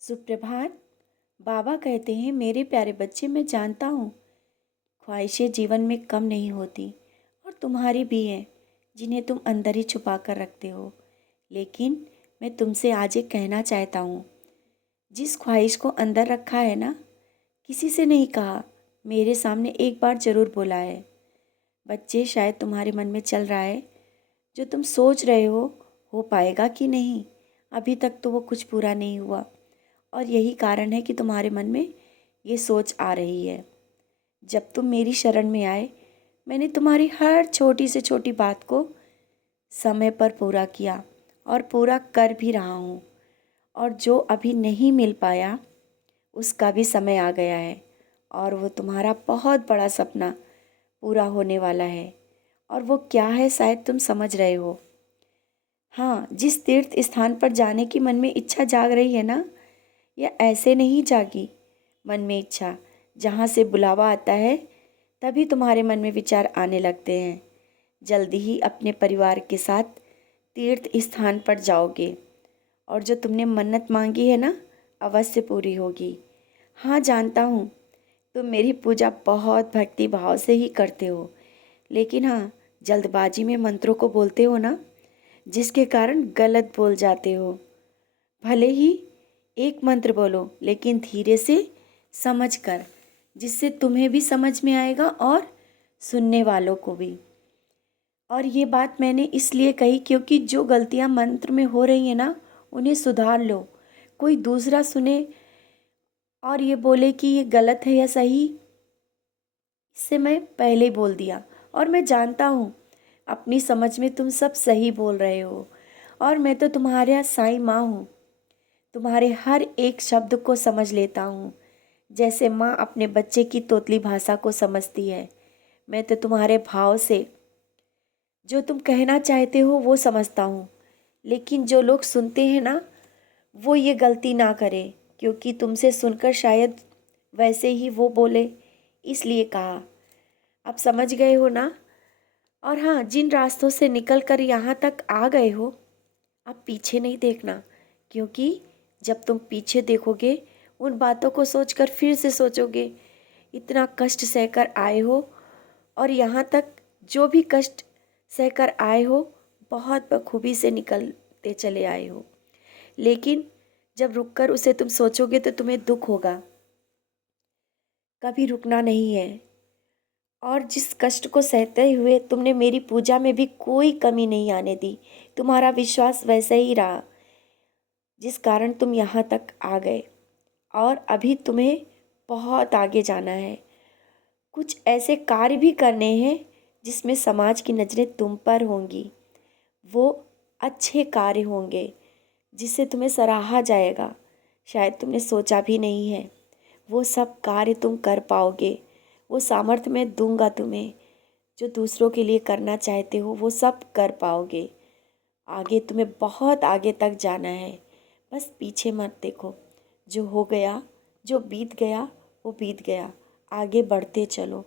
सुप्रभात। बाबा कहते हैं, मेरे प्यारे बच्चे, मैं जानता हूँ ख्वाहिशें जीवन में कम नहीं होती और तुम्हारी भी हैं, जिन्हें तुम अंदर ही छुपा कर रखते हो। लेकिन मैं तुमसे आज एक कहना चाहता हूँ, जिस ख्वाहिश को अंदर रखा है ना, किसी से नहीं कहा, मेरे सामने एक बार ज़रूर बोला है। बच्चे, शायद तुम्हारे मन में चल रहा है, जो तुम सोच रहे हो पाएगा कि नहीं। अभी तक तो वो कुछ पूरा नहीं हुआ और यही कारण है कि तुम्हारे मन में ये सोच आ रही है। जब तुम मेरी शरण में आए, मैंने तुम्हारी हर छोटी से छोटी बात को समय पर पूरा किया और पूरा कर भी रहा हूँ। और जो अभी नहीं मिल पाया, उसका भी समय आ गया है और वो तुम्हारा बहुत बड़ा सपना पूरा होने वाला है। और वो क्या है, शायद तुम समझ रहे हो। हाँ, जिस तीर्थ स्थान पर जाने की मन में इच्छा जाग रही है ना, यह ऐसे नहीं जागी मन में इच्छा। जहाँ से बुलावा आता है, तभी तुम्हारे मन में विचार आने लगते हैं। जल्दी ही अपने परिवार के साथ तीर्थ स्थान पर जाओगे और जो तुमने मन्नत मांगी है ना, अवश्य पूरी होगी। हाँ, जानता हूँ तुम मेरी पूजा बहुत भक्ति भाव से ही करते हो, लेकिन हाँ, जल्दबाजी में मंत्रों को बोलते हो ना, जिसके कारण गलत बोल जाते हो। भले ही एक मंत्र बोलो, लेकिन धीरे से समझ कर, जिससे तुम्हें भी समझ में आएगा और सुनने वालों को भी। और ये बात मैंने इसलिए कही क्योंकि जो गलतियां मंत्र में हो रही हैं ना, उन्हें सुधार लो। कोई दूसरा सुने और ये बोले कि ये गलत है या सही, इससे मैं पहले ही बोल दिया। और मैं जानता हूँ अपनी समझ में तुम सब सही बोल रहे हो, और मैं तो तुम्हारे यहाँ साईं माँ हूँ। तुम्हारे हर एक शब्द को समझ लेता हूँ, जैसे माँ अपने बच्चे की तोतली भाषा को समझती है। मैं तो तुम्हारे भाव से जो तुम कहना चाहते हो वो समझता हूँ। लेकिन जो लोग सुनते हैं ना, वो ये गलती ना करें, क्योंकि तुमसे सुनकर शायद वैसे ही वो बोले, इसलिए कहा। अब समझ गए हो ना। और हाँ, जिन रास्तों से निकल कर यहाँ तक आ गए हो, अब पीछे नहीं देखना, क्योंकि जब तुम पीछे देखोगे, उन बातों को सोचकर फिर से सोचोगे। इतना कष्ट सहकर आए हो और यहाँ तक जो भी कष्ट सहकर आए हो, बहुत बखूबी से निकलते चले आए हो। लेकिन जब रुककर उसे तुम सोचोगे तो तुम्हें दुख होगा। कभी रुकना नहीं है। और जिस कष्ट को सहते हुए तुमने मेरी पूजा में भी कोई कमी नहीं आने दी, तुम्हारा विश्वास वैसे ही रहा, जिस कारण तुम यहाँ तक आ गए। और अभी तुम्हें बहुत आगे जाना है। कुछ ऐसे कार्य भी करने हैं जिसमें समाज की नज़रें तुम पर होंगी। वो अच्छे कार्य होंगे जिससे तुम्हें सराहा जाएगा, शायद तुमने सोचा भी नहीं है। वो सब कार्य तुम कर पाओगे। वो सामर्थ्य मैं दूंगा तुम्हें, जो दूसरों के लिए करना चाहते हो वो सब कर पाओगे। आगे तुम्हें बहुत आगे तक जाना है। बस पीछे मत देखो। जो हो गया, जो बीत गया, वो बीत गया। आगे बढ़ते चलो।